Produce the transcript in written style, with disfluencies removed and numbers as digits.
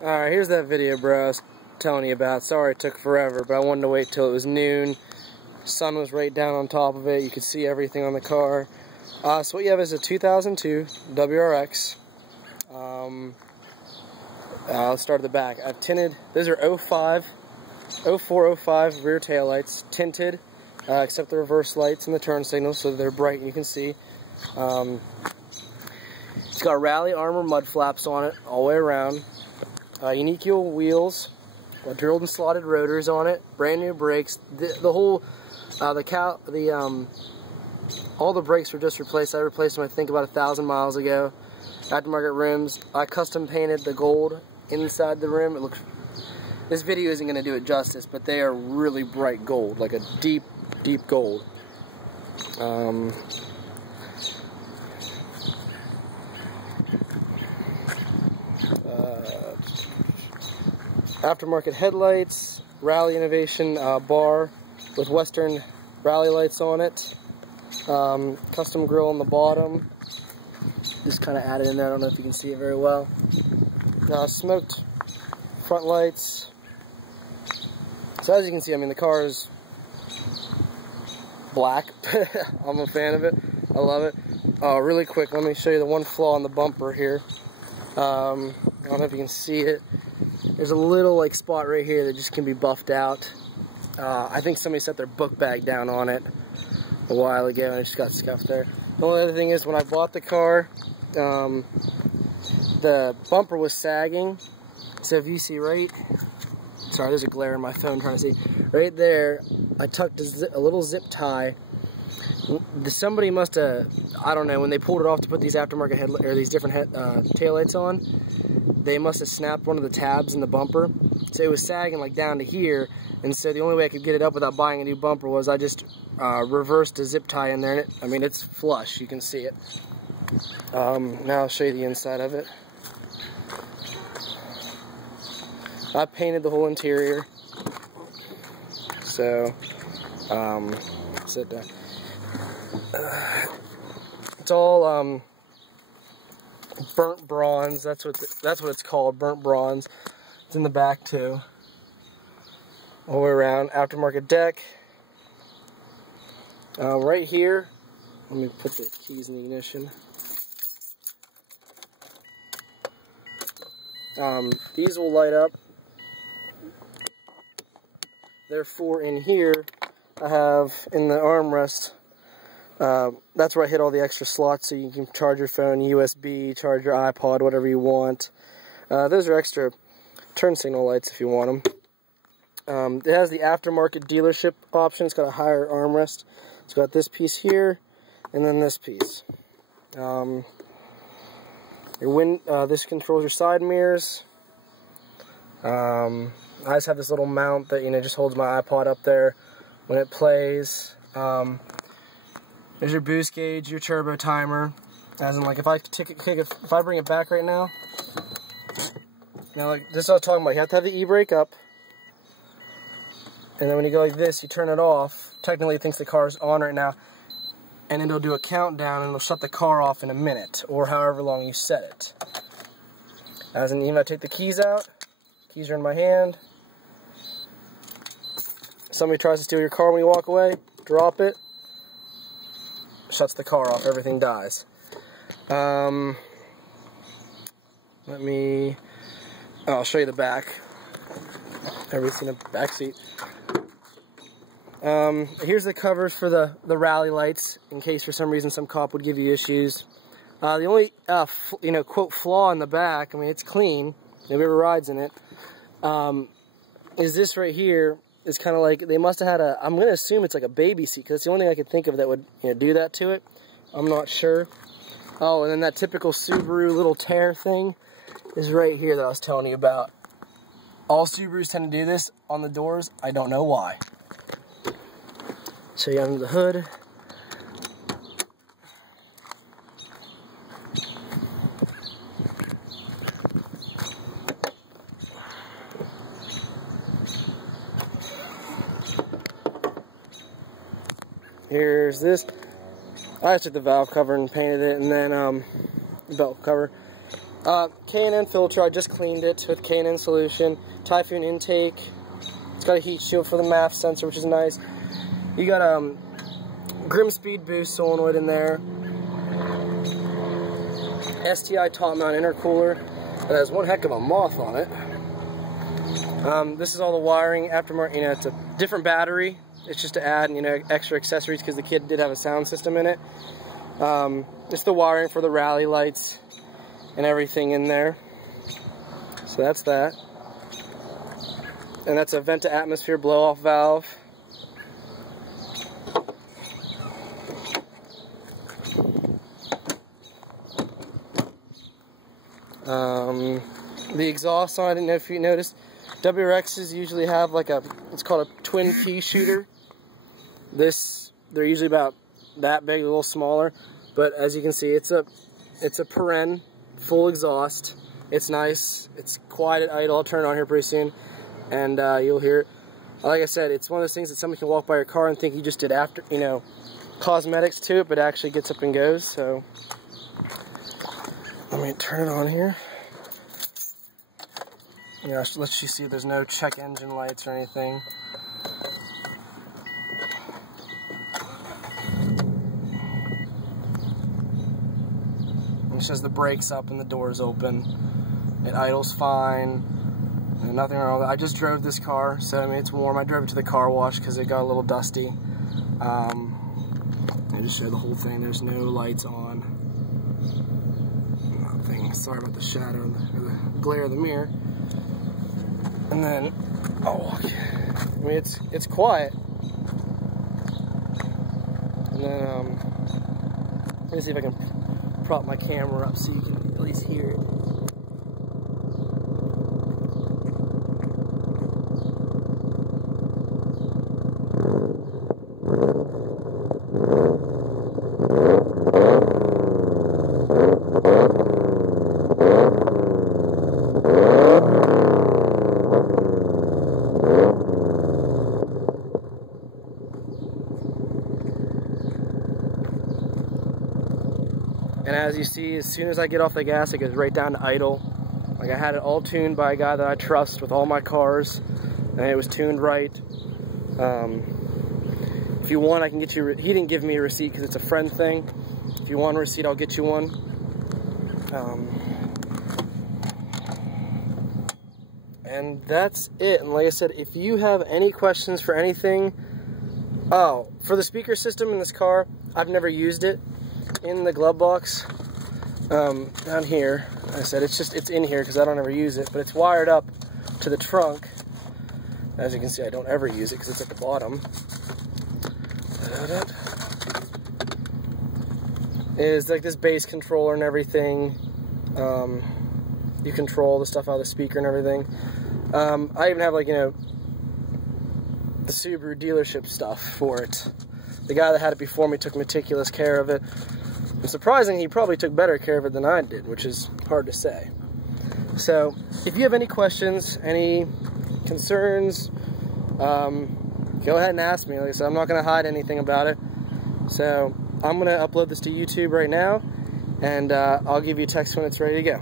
Alright, here's that video, bro, I was telling you about. Sorry it took forever, but I wanted to wait till it was noon. Sun was right down on top of it. You could see everything on the car. So what you have is a 2002 WRX. Let's start at the back. I've tinted. Those are 04, 05 rear taillights, tinted, except the reverse lights and the turn signals, so they're bright and you can see. It's got Rally Armor mud flaps on it all the way around. Unique wheels, drilled and slotted rotors on it, brand new brakes. The whole, all the brakes were just replaced. I replaced them, I think, about 1,000 miles ago. Aftermarket rims. I custom painted the gold inside the rim. It looks. This video isn't going to do it justice, but they are really bright gold, like a deep, deep gold. Aftermarket headlights, Rally Innovation bar with Western Rally lights on it. Custom grille on the bottom. Just kind of added in there. I don't know if you can see it very well. Smoked front lights. So as you can see, I mean, the car is black. I'm a fan of it. I love it. Really quick, let me show you the one flaw in the bumper here. I don't know if you can see it. There's a little like spot right here that just can be buffed out. I think somebody set their book bag down on it a while ago and it just got scuffed there. The only other thing is, when I bought the car, the bumper was sagging. So if you see right, sorry, there's a glare in my phone trying to see. Right there, I tucked a little zip tie. Somebody must have, I don't know, when they pulled it off to put these aftermarket or these different taillights on, they must have snapped one of the tabs in the bumper. So it was sagging like down to here, and so the only way I could get it up without buying a new bumper was I just reversed a zip tie in there, and I mean, it's flush, you can see it. Now I'll show you the inside of it. I painted the whole interior. So, sit down. It's all burnt bronze. That's what it's called, burnt bronze. It's in the back too. All the way around. Aftermarket deck. Right here, let me put the keys in the ignition. These will light up. Therefore, in here, I have in the armrest. That's where I hit all the extra slots so you can charge your phone, USB, charge your iPod, whatever you want. Those are extra turn signal lights if you want them. It has the aftermarket dealership option. It's got a higher armrest. It's got this piece here, and then this piece. This controls your side mirrors. I just have this little mount that, you know, just holds my iPod up there when it plays. There's your boost gauge, your turbo timer. As in, like, if I bring it back right now, like this, I was talking about. You have to have the e-brake up, and then when you go like this, you turn it off. Technically, it thinks the car's on right now, and it'll do a countdown, and it'll shut the car off in a minute or however long you set it. As in, even if I take the keys out, keys are in my hand. Somebody tries to steal your car when you walk away, drop it. Shuts the car off, everything dies. I'll show you the back. Everything in the back seat. Here's the covers for the Rally lights, in case for some reason some cop would give you issues. The only, quote, flaw in the back, I mean, it's clean, nobody ever rides in it, is this right here. It's kind of like, they must have had I'm going to assume it's like a baby seat, because it's the only thing I could think of that would, do that to it. I'm not sure. Oh, and then that typical Subaru little tear thing is right here that I was telling you about. All Subarus tend to do this on the doors. I don't know why. So you under the hood. Here's this. I just took the valve cover and painted it, and then belt cover. K&N filter, I just cleaned it with K&N solution. Typhoon intake. It's got a heat shield for the MAF sensor, which is nice. You got a Grim Speed Boost solenoid in there. STI top mount intercooler that has one heck of a moth on it. This is all the wiring aftermarket. You know, it's a different battery. It's just to add, you know, extra accessories because the kid did have a sound system in it. It's the wiring for the rally lights and everything in there. So that's that. And that's a vent to atmosphere blow-off valve. The exhaust on, I didn't know if you noticed, WRXs usually have like it's called a twin pea shooter. They're usually about that big, a little smaller, but as you can see, it's a Peren full exhaust. It's nice. It's quiet at idle. I'll turn it on here pretty soon, and you'll hear it. Like I said, it's one of those things that somebody can walk by your car and think you just did after, you know, cosmetics to it, but it actually gets up and goes. So let me turn it on here. You know, let you see there's no check engine lights or anything. It says the brake's up and the door's open. It idles fine. And nothing wrong with it. I just drove this car, so I mean it's warm. I drove it to the car wash because it got a little dusty. I just showed the whole thing. There's no lights on. Nothing. Sorry about the shadow or the glare of the mirror. And then, oh, I mean it's quiet. And then let me see if I can prop my camera up so you can at least hear it. And as you see, as soon as I get off the gas, it goes right down to idle. Like I had it all tuned by a guy that I trust with all my cars, and it was tuned right. If you want, I can get you, he didn't give me a receipt because it's a friend thing. If you want a receipt, I'll get you one. And that's it. And like I said, if you have any questions for anything, oh, for the speaker system in this car, I've never used it. In the glove box down here, I said it's in here because I don't ever use it, but it's wired up to the trunk. As you can see, I don't ever use it because it's at the bottom. Is like this bass controller and everything. You control the stuff out of the speaker and everything. I even have, like, you know, the Subaru dealership stuff for it. The guy that had it before me took meticulous care of it. And surprisingly, he probably took better care of it than I did, which is hard to say. So, if you have any questions, any concerns, go ahead and ask me. Like I said, I'm not going to hide anything about it. So, I'm going to upload this to YouTube right now, and I'll give you a text when it's ready to go.